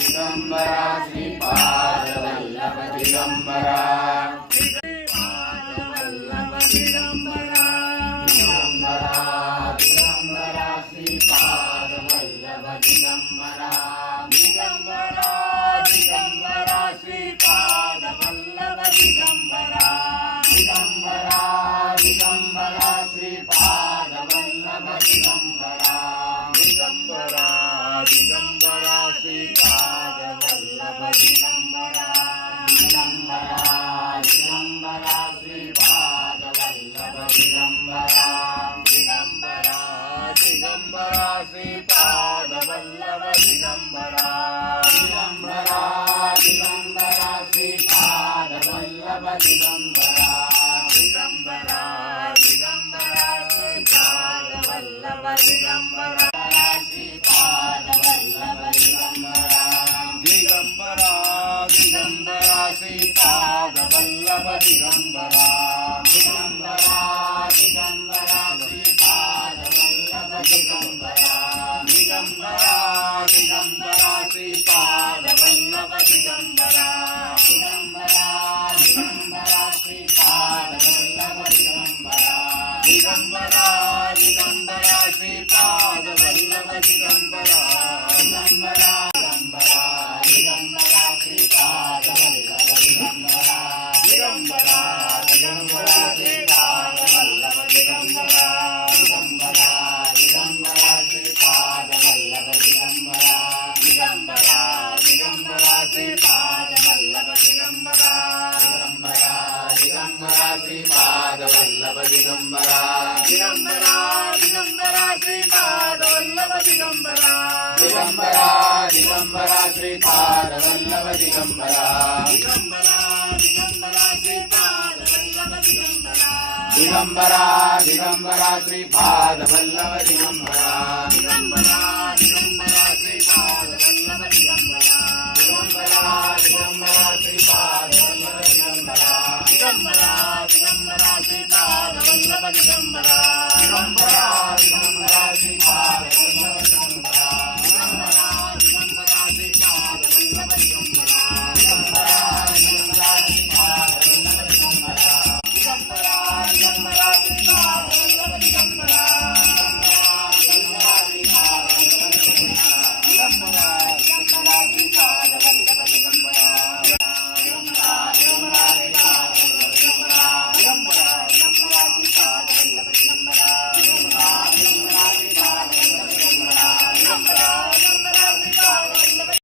Digambara Shripad Vallabh Digambara Vallabh Digambara Digambara Digambara Shripad Vallabh Digambara Digambara Digambara Shripad Vallabh Digambara Digambara Digambara Shripad Vallabh Digambara Digambara Digambara Shripad Vallabh Digambara Digambara Digambara Shripad Vallabh Digambara Digambara Digambara Shripad Vallabh Digambara Digambara Digambara Shripad Vallabh Digambara Digambara Digambara Shripad Vallabh Digambara Shripad Vallabh Digambara Digambara Digambara Shripad Vallabh Digambara Digambara Digambara Shripad Vallabh Digambara Digambara Digambara Shripad Vallabh Digambara Digambara Digambara Shripad Vallabh Digambara Digambara Digambara Shripad Vallabh Digambara Digambara Digambara Digambara Shripad Vallabh Digambara Digambara Digambara Shripad Vallabh Digambara Digambara Digambara Shripad Vallabh Digambara Digambara Digambara Shripad Vallabh Digambara Digambara Digambara Shripad Vallabh Digambara Digambara Digambara Shripad Vallabh Digambara Digambara Digambara Shripad Vallabh Digambara Digambara Digambara Shripad Vallabh Digambara Digambara Digambara Shripad Vallabh Digambara Digambara Digambara Shripad Vallabh Digambara Digambara Digambara Shripad Vallabh Digambara Digambara Digambara Shripad Vallabh Digambara Digambara Digambara Shripad